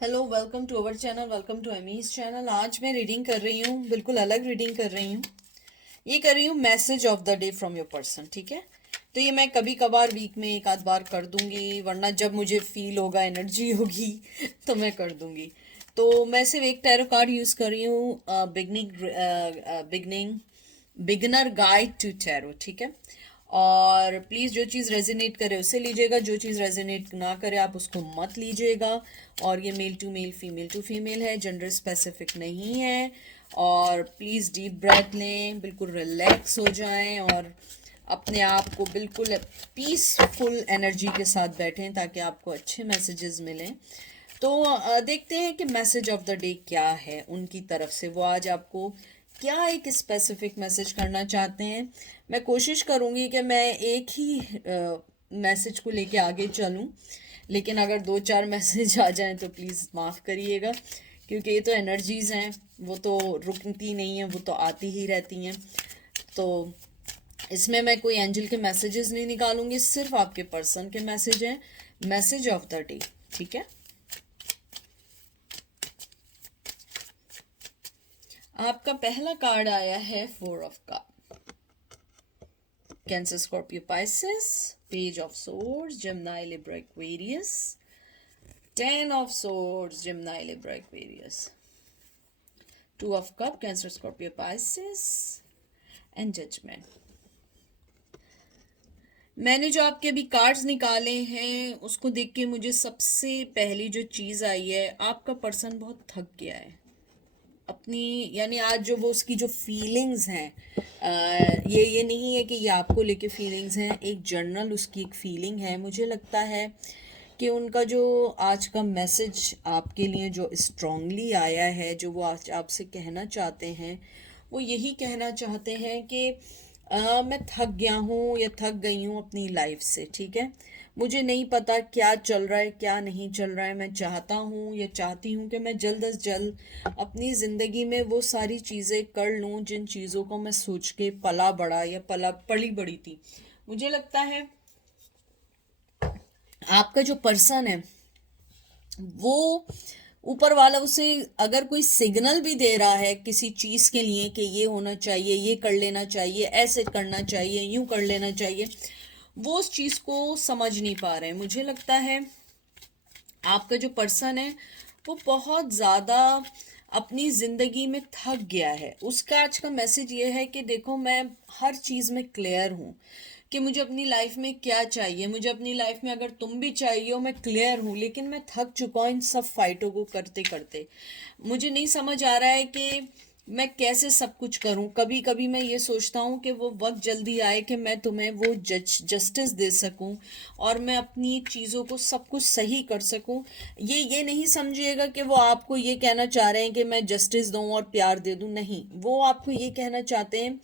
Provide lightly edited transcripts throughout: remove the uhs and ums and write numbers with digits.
Hello, welcome to our channel, welcome to Amy's channel. आज मैं reading कर रही हूँ, बिल्कुल अलग रीडिंग कर रही हूँ। ये कर रही हूँ message of the day from your person, ठीक है। तो ये मैं कभी कभार वीक में एक आध बार कर दूंगी, वरना जब मुझे फील होगा, एनर्जी होगी तो मैं कर दूंगी। तो मैं सिर्फ एक टैरो कार्ड यूज़ कर रही हूँ, beginning beginner guide to tarot, ठीक है। और प्लीज़ जो चीज़ रेजोनेट करे उसे लीजिएगा, जो चीज़ रेजोनेट ना करे आप उसको मत लीजिएगा। और ये male to male, female to female है, जेंडर स्पेसिफिक नहीं है। और प्लीज़ डीप ब्रेथ लें, बिल्कुल रिलैक्स हो जाएं और अपने आप को बिल्कुल पीसफुल एनर्जी के साथ बैठें ताकि आपको अच्छे मैसेजेस मिलें। तो देखते हैं कि मैसेज ऑफ द डे क्या है उनकी तरफ से। वो आज आपको क्या एक स्पेसिफिक मैसेज करना चाहते हैं। मैं कोशिश करूंगी कि मैं एक ही मैसेज को लेके आगे चलूं, लेकिन अगर दो चार मैसेज आ जाएं तो प्लीज़ माफ़ करिएगा, क्योंकि ये तो एनर्जीज़ हैं, वो तो रुकती नहीं हैं, वो तो आती ही रहती हैं। तो इसमें मैं कोई एंजल के मैसेजेस नहीं निकालूंगी, सिर्फ आपके पर्सन के मैसेज हैं, मैसेज ऑफ द डे, ठीक है। आपका पहला कार्ड आया है 4 of cup, Cancer, Scorpio, Pisces, page of swords, Gemini, Libra, Aquarius, 10 of swords, Gemini, Libra, Aquarius, 2 of cup, Cancer, Scorpio, Pisces and judgement. मैंने जो आपके अभी कार्ड्स निकाले हैं उसको देख के मुझे सबसे पहली जो चीज़ आई है, आपका पर्सन बहुत थक गया है अपनी, यानी आज जो वो उसकी जो फीलिंग्स हैं, ये नहीं है कि ये आपको लेके फीलिंग्स हैं, एक जर्नल उसकी एक फीलिंग है। मुझे लगता है कि उनका जो आज का मैसेज आपके लिए जो स्ट्रांगली आया है, जो वो आज आपसे कहना चाहते हैं, वो यही कहना चाहते हैं कि मैं थक गया हूँ या थक गई हूँ अपनी लाइफ से, ठीक है। मुझे नहीं पता क्या चल रहा है, क्या नहीं चल रहा है। मैं चाहता हूँ या चाहती हूँ कि मैं जल्द अज जल्द अपनी ज़िंदगी में वो सारी चीज़ें कर लूँ जिन चीज़ों को मैं सोच के पला बड़ा या पली बड़ी थी। मुझे लगता है आपका जो पर्सन है वो, ऊपर वाला उसे अगर कोई सिग्नल भी दे रहा है किसी चीज़ के लिए कि ये होना चाहिए, ये कर लेना चाहिए, ऐसे करना चाहिए, यूं कर लेना चाहिए, वो उस चीज़ को समझ नहीं पा रहे हैं। मुझे लगता है आपका जो पर्सन है वो बहुत ज़्यादा अपनी ज़िंदगी में थक गया है। उसका आज का मैसेज ये है कि देखो, मैं हर चीज़ में क्लियर हूँ कि मुझे अपनी लाइफ में क्या चाहिए, मुझे अपनी लाइफ में अगर तुम भी चाहिए हो, मैं क्लियर हूँ, लेकिन मैं थक चुका हूँ इन सब फाइटों को करते करते। मुझे नहीं समझ आ रहा है कि मैं कैसे सब कुछ करूं। कभी कभी मैं ये सोचता हूँ कि वो वक्त जल्दी आए कि मैं तुम्हें वो जस्टिस दे सकूं और मैं अपनी चीज़ों को सब कुछ सही कर सकूं। ये नहीं समझिएगा कि वो आपको ये कहना चाह रहे हैं कि मैं जस्टिस दूं और प्यार दे दूं, नहीं। वो आपको ये कहना चाहते हैं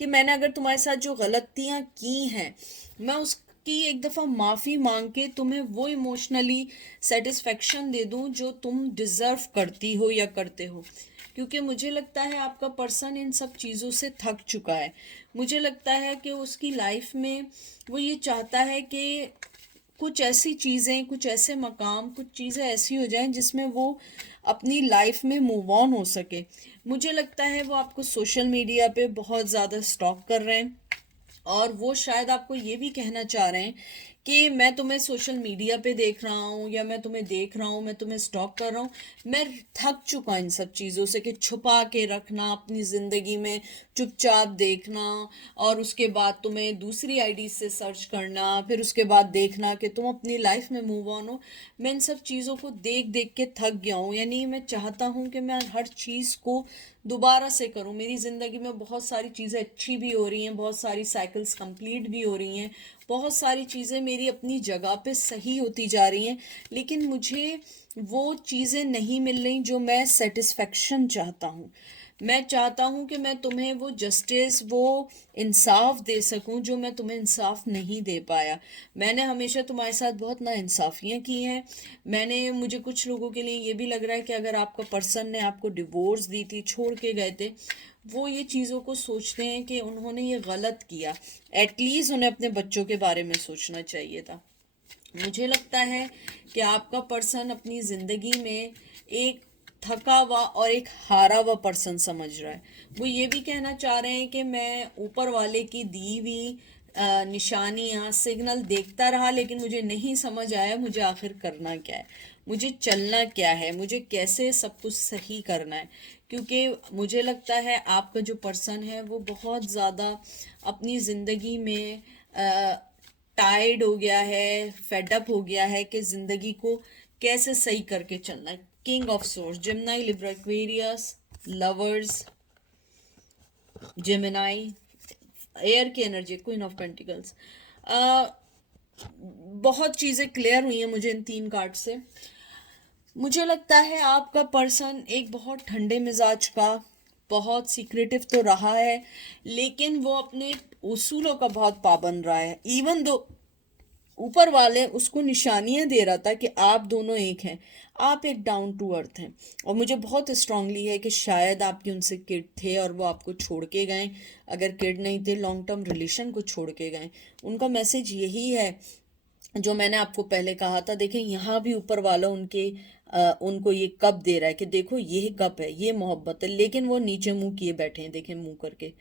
कि मैंने अगर तुम्हारे साथ जो गलतियां की हैं, मैं उसकी एक दफ़ा माफ़ी मांग के तुम्हें वो इमोशनली सेटिस्फेक्शन दे दूं जो तुम डिज़र्व करती हो या करते हो। क्योंकि मुझे लगता है आपका पर्सन इन सब चीज़ों से थक चुका है। मुझे लगता है कि उसकी लाइफ में वो ये चाहता है कि कुछ ऐसी चीज़ें, कुछ ऐसे मकाम, कुछ चीज़ें ऐसी हो जाएं जिसमें वो अपनी लाइफ में मूव ऑन हो सके। मुझे लगता है वो आपको सोशल मीडिया पे बहुत ज़्यादा स्टॉक कर रहे हैं और वो शायद आपको ये भी कहना चाह रहे हैं कि मैं तुम्हें सोशल मीडिया पे देख रहा हूँ या मैं तुम्हें देख रहा हूँ, मैं तुम्हें स्टॉक कर रहा हूँ। मैं थक चुका इन सब चीज़ों से कि छुपा के रखना अपनी ज़िंदगी में, चुपचाप देखना और उसके बाद तुम्हें दूसरी आईडी से सर्च करना, फिर उसके बाद देखना कि तुम अपनी लाइफ में मूव ऑन हो। मैं इन सब चीज़ों को देख देख के थक गया हूँ। यानी मैं चाहता हूँ कि मैं हर चीज़ को दोबारा से करूं। मेरी ज़िंदगी में बहुत सारी चीज़ें अच्छी भी हो रही हैं, बहुत सारी साइकिल्स कंप्लीट भी हो रही हैं, बहुत सारी चीज़ें मेरी अपनी जगह पे सही होती जा रही हैं, लेकिन मुझे वो चीज़ें नहीं मिल रही जो मैं सेटिस्फेक्शन चाहता हूँ। मैं चाहता हूँ कि मैं तुम्हें वो जस्टिस, वो इंसाफ दे सकूँ जो मैं तुम्हें इंसाफ नहीं दे पाया। मैंने हमेशा तुम्हारे साथ बहुत नाइंसाफ़ियाँ की हैं। मुझे कुछ लोगों के लिए ये भी लग रहा है कि अगर आपका पर्सन ने आपको डिवोर्स दी थी, छोड़ के गए थे, वो ये चीज़ों को सोचते हैं कि उन्होंने ये गलत किया। एटलीस्ट उन्हें अपने बच्चों के बारे में सोचना चाहिए था। मुझे लगता है कि आपका पर्सन अपनी जिंदगी में एक थका हुआ और एक हारा हुआ पर्सन समझ रहा है। वो ये भी कहना चाह रहे हैं कि मैं ऊपर वाले की दी हुई निशानियां सिग्नल देखता रहा, लेकिन मुझे नहीं समझ आया मुझे आखिर करना क्या है, मुझे चलना क्या है, मुझे कैसे सब कुछ सही करना है। क्योंकि मुझे लगता है आपका जो पर्सन है वो बहुत ज़्यादा अपनी ज़िंदगी में टायर्ड हो गया है, फेडअप हो गया है कि ज़िंदगी को कैसे सही करके चलना है। King of source, जिमनाई, Libra, Aquarius, lovers, Gemini, air की एनर्जी, क्वीन ऑफ पेंटिकल्स। बहुत चीज़ें क्लियर हुई हैं मुझे इन 3 कार्ड से। मुझे लगता है आपका पर्सन एक बहुत ठंडे मिजाज का, बहुत सीक्रेटिव तो रहा है, लेकिन वो अपने उसूलों का बहुत पाबंद रहा है। इवन दो ऊपर वाले उसको निशानियां दे रहा था कि आप दोनों एक हैं, आप एक डाउन टू अर्थ हैं। और मुझे बहुत स्ट्रांगली है कि शायद आपके उनसे किड थे और वो आपको छोड़ के गए। अगर किड नहीं थे, लॉन्ग टर्म रिलेशन को छोड़ के गए। उनका मैसेज यही है जो मैंने आपको पहले कहा था। देखें, यहाँ भी ऊपर वाला उनको ये कप दे रहा है कि देखो ये कप है, ये मोहब्बत है, लेकिन वो नीचे मुंह किए बैठे हैं, देखें मुंह करके।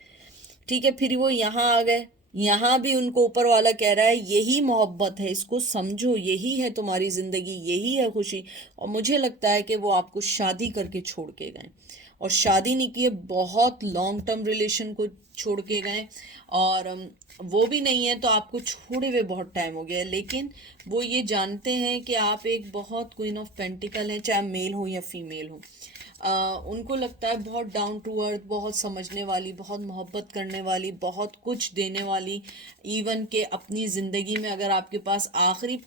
ठीक है, फिर वो यहाँ आ गए, यहाँ भी उनको ऊपर वाला कह रहा है यही मोहब्बत है, इसको समझो, यही है तुम्हारी जिंदगी, यही है खुशी। और मुझे लगता है कि वो आपको शादी करके छोड़ के गए, और शादी नहीं की है, बहुत लॉन्ग टर्म रिलेशन को छोड़ के गए। और वो भी नहीं है तो आपको छोड़े हुए बहुत टाइम हो गया है। लेकिन वो ये जानते हैं कि आप एक बहुत क्वीन ऑफ पेंटिकल हैं, चाहे मेल हो या फीमेल हो। उनको लगता है बहुत डाउन टू अर्थ, बहुत समझने वाली, बहुत मोहब्बत करने वाली, बहुत कुछ देने वाली। इवन के अपनी ज़िंदगी में अगर आपके पास आखिरी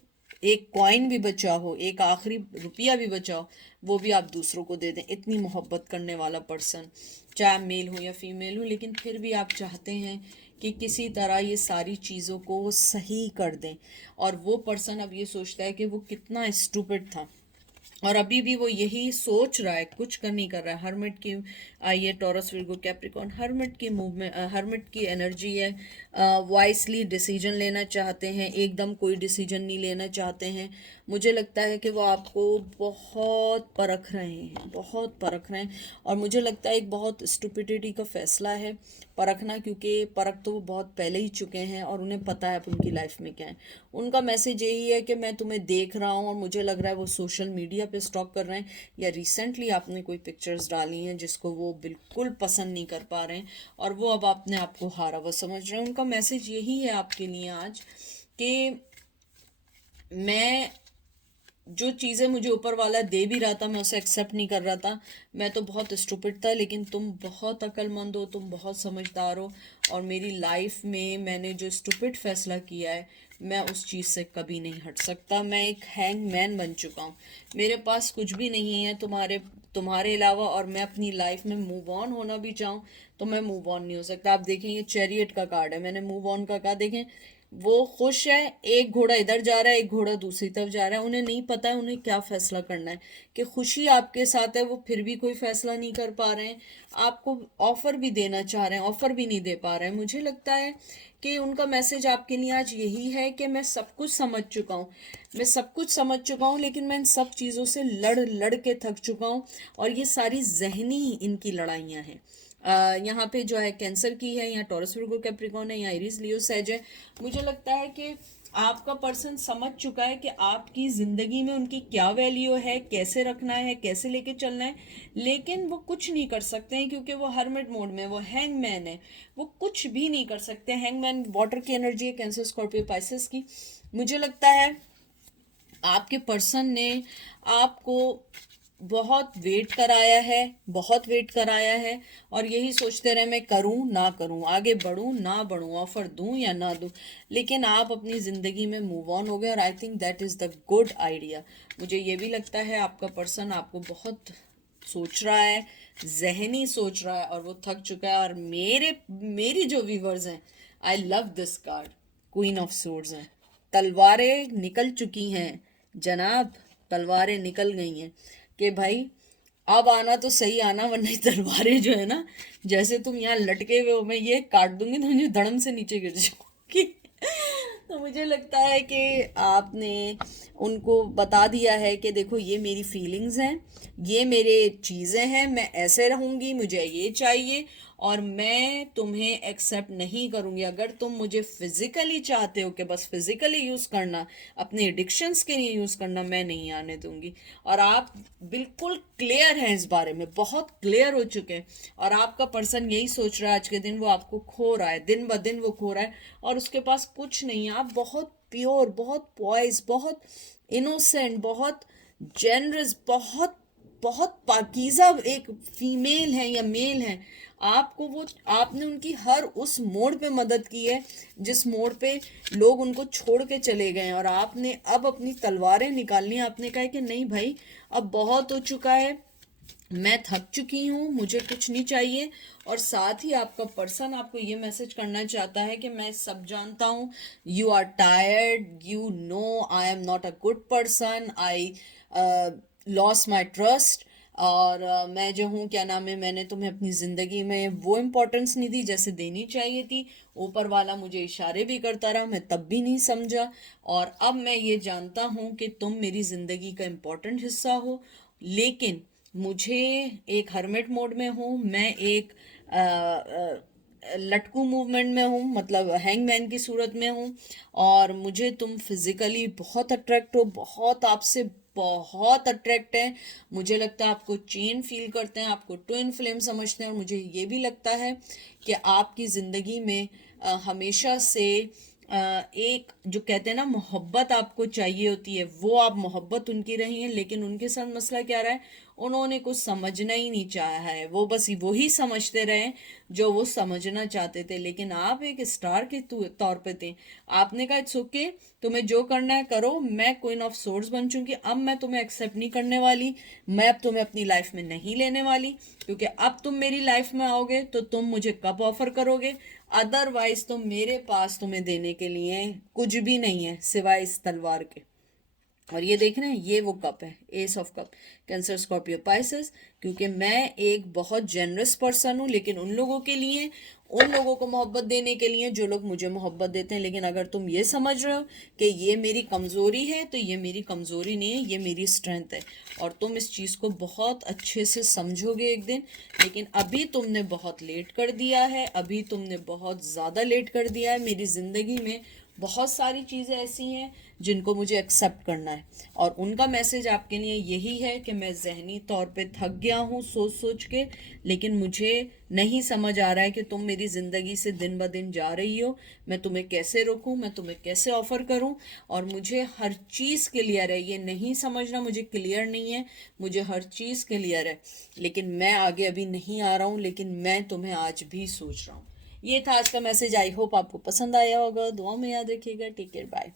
एक कॉइन भी बचा हो, एक आखिरी रुपया भी बचा हो, वो भी आप दूसरों को दे दें। इतनी मोहब्बत करने वाला पर्सन, चाहे मेल हो या फीमेल हो। लेकिन फिर भी आप चाहते हैं कि किसी तरह ये सारी चीज़ों को सही कर दें। और वो पर्सन अब ये सोचता है कि वो कितना स्टूपिड था, और अभी भी वो यही सोच रहा है, कुछ कर नहीं कर रहा है। हर्मिट की आई है, टॉरस, विर्गो, कैप्रिकॉर्न। हर्मिट की मूवमेंट, हर्मिट की एनर्जी है। वाइसली डिसीजन लेना चाहते हैं, एकदम कोई डिसीजन नहीं लेना चाहते हैं। मुझे लगता है कि वो आपको बहुत परख रहे हैं, बहुत परख रहे हैं। और मुझे लगता है एक बहुत स्टुपिडिटी का फैसला है परखना, क्योंकि परख तो वो बहुत पहले ही चुके हैं और उन्हें पता है अब उनकी लाइफ में क्या है। उनका मैसेज यही है कि मैं तुम्हें देख रहा हूँ, और मुझे लग रहा है वो सोशल मीडिया पे स्टॉक कर रहे हैं, या रिसेंटली आपने कोई पिक्चर्स डाली हैं जिसको वो बिल्कुल पसंद नहीं कर पा रहे हैं, और वो अब अपने आप को हारा हुआ समझ रहे हैं। उनका मैसेज यही है आपके लिए आज कि मैं जो चीज़ें मुझे ऊपर वाला दे भी रहा था, मैं उसे एक्सेप्ट नहीं कर रहा था। मैं तो बहुत स्टूपिड था, लेकिन तुम बहुत अक्लमंद हो, तुम बहुत समझदार हो। और मेरी लाइफ में मैंने जो स्टूपिड फैसला किया है, मैं उस चीज़ से कभी नहीं हट सकता। मैं एक हैंगमैन बन चुका हूँ, मेरे पास कुछ भी नहीं है तुम्हारे अलावा। और मैं अपनी लाइफ में मूव ऑन होना भी चाहूँ तो मैं मूव ऑन नहीं हो सकता। आप देखें, ये चैरियट का कार्ड है, मैंने मूव ऑन का कहा। देखें, वो खुश है, एक घोड़ा इधर जा रहा है, एक घोड़ा दूसरी तरफ जा रहा है। उन्हें नहीं पता है उन्हें क्या फैसला करना है, कि खुशी आपके साथ है, वो फिर भी कोई फैसला नहीं कर पा रहे हैं। आपको ऑफर भी देना चाह रहे हैं, ऑफर भी नहीं दे पा रहे हैं। मुझे लगता है कि उनका मैसेज आपके लिए आज यही है कि मैं सब कुछ समझ चुका हूँ, मैं सब कुछ समझ चुका हूँ, लेकिन मैं इन सब चीज़ों से लड़ लड़ के थक चुका हूँ। और ये सारी जहनी इनकी लड़ाइयाँ हैं। यहाँ पे जो है कैंसर की है, यहाँ टॉरस, विर्गो, कैप्रिकॉर्न है, यहाँ एरीज, लियो, सैज है। मुझे लगता है कि आपका पर्सन समझ चुका है कि आपकी ज़िंदगी में उनकी क्या वैल्यू है, कैसे रखना है, कैसे लेके चलना है। लेकिन वो कुछ नहीं कर सकते हैं, क्योंकि वो हर्मिट मोड में, वो हैंगमैन है, वो कुछ भी नहीं कर सकते। हैंगमैन वाटर की एनर्जी है, कैंसर, स्कॉर्पियो, पाइसेस की। मुझे लगता है आपके पर्सन ने आपको बहुत वेट कराया है, बहुत वेट कराया है। और यही सोचते रहे मैं करूं ना करूं, आगे बढ़ूं ना बढ़ूं, ऑफर दूं या ना दूं। लेकिन आप अपनी ज़िंदगी में मूव ऑन हो गए, और I think that is the good idea. मुझे ये भी लगता है आपका पर्सन आपको बहुत सोच रहा है, जहनी सोच रहा है, और वो थक चुका है। और मेरी जो व्यूवर्स हैं, I love this card, queen of swords हैं। तलवारें निकल चुकी हैं जनाब, तलवारें निकल गई हैं कि भाई अब आना तो सही आना, वरना ये तलवारें जो है ना, जैसे तुम यहाँ लटके हुए हो, मैं ये काट दूंगी तो मुझे धड़म से नीचे गिर जाऊंगी। तो मुझे लगता है कि आपने उनको बता दिया है कि देखो ये मेरी फीलिंग्स हैं, ये मेरे चीज़ें हैं, मैं ऐसे रहूँगी, मुझे ये चाहिए और मैं तुम्हें एक्सेप्ट नहीं करूँगी। अगर तुम मुझे फिज़िकली चाहते हो कि बस फिज़िकली यूज़ करना, अपने एडिक्शंस के लिए यूज़ करना, मैं नहीं आने दूँगी। और आप बिल्कुल क्लियर हैं इस बारे में, बहुत क्लियर हो चुके हैं। और आपका पर्सन यही सोच रहा है आज के दिन, वो आपको खो रहा है, दिन ब दिन वो खो रहा है और उसके पास कुछ नहीं है। आप बहुत प्योर, बहुत पॉइज, बहुत इनोसेंट, बहुत जेनरस, बहुत बहुत पाकीज़ा एक फीमेल है या मेल है। आपको वो, आपने उनकी हर उस मोड़ पे मदद की है जिस मोड़ पे लोग उनको छोड़ के चले गए हैं, और आपने अब अपनी तलवारें निकालनी। आपने कहा है कि नहीं भाई, अब बहुत हो चुका है, मैं थक चुकी हूँ, मुझे कुछ नहीं चाहिए। और साथ ही आपका पर्सन आपको ये मैसेज करना चाहता है कि मैं सब जानता हूँ, you are tired, you know I am not a good person, I loss my trust. और मैं जो हूँ, क्या नाम है, मैंने तुम्हें अपनी ज़िंदगी में वो इम्पोर्टेंस नहीं दी जैसे देनी चाहिए थी। ऊपर वाला मुझे इशारे भी करता रहा, मैं तब भी नहीं समझा। और अब मैं ये जानता हूँ कि तुम मेरी ज़िंदगी का इम्पोर्टेंट हिस्सा हो, लेकिन मुझे एक हर्मिट मोड में हूँ, मैं एक लटकू मूवमेंट में हूँ, मतलब हैंगमैन की सूरत में हूँ। और मुझे तुम फिजिकली बहुत अट्रैक्ट हो, बहुत आपसे बहुत अट्रैक्ट है। मुझे लगता है आपको चेन फील करते हैं, आपको ट्विन फ्लेम समझते हैं। और मुझे ये भी लगता है कि आपकी ज़िंदगी में हमेशा से एक जो कहते हैं ना मोहब्बत आपको चाहिए होती है, वो आप मोहब्बत उनकी रही है। लेकिन उनके साथ मसला क्या रहा है, उन्होंने कुछ समझना ही नहीं चाहा है, वो बस वही समझते रहे जो वो समझना चाहते थे। लेकिन आप एक स्टार के तौर पे थे, आपने कहा इट्स ओके, तुम्हें जो करना है करो, मैं क्वीन ऑफ सोर्स बन चुकी, अब मैं तुम्हें एक्सेप्ट नहीं करने वाली, मैं अब तुम्हें अपनी लाइफ में नहीं लेने वाली। क्योंकि अब तुम मेरी लाइफ में आओगे तो तुम मुझे कब ऑफर करोगे, अदरवाइज तो मेरे पास तुम्हें देने के लिए कुछ भी नहीं है सिवाय इस तलवार के। और ये देख रहे हैं, ये वो कप है, S of cup, Cancer, Scorpio, Pisces. क्योंकि मैं एक बहुत जेनरस पर्सन हूँ, लेकिन उन लोगों के लिए, उन लोगों को मोहब्बत देने के लिए जो लोग मुझे मोहब्बत देते हैं। लेकिन अगर तुम ये समझ रहे हो कि ये मेरी कमज़ोरी है, तो ये मेरी कमज़ोरी नहीं है, ये मेरी स्ट्रेंथ है। और तुम इस चीज़ को बहुत अच्छे से समझोगे एक दिन। लेकिन अभी तुमने बहुत लेट कर दिया है, अभी तुमने बहुत ज़्यादा लेट कर दिया है। मेरी ज़िंदगी में बहुत सारी चीज़ें ऐसी हैं जिनको मुझे एक्सेप्ट करना है। और उनका मैसेज आपके लिए यही है कि मैं ज़हनी तौर पे थक गया हूँ सोच सोच के, लेकिन मुझे नहीं समझ आ रहा है कि तुम मेरी ज़िंदगी से दिन ब दिन जा रही हो, मैं तुम्हें कैसे रोकूं, मैं तुम्हें कैसे ऑफ़र करूं। और मुझे हर चीज़ क्लियर है, ये नहीं समझना मुझे क्लियर नहीं है, मुझे हर चीज़ क्लियर है। लेकिन मैं आगे अभी नहीं आ रहा हूँ, लेकिन मैं तुम्हें आज भी सोच रहा हूँ। ये था आज का मैसेज। आई होप आपको पसंद आया होगा, दुआ में याद रखिएगा। Take care, bye.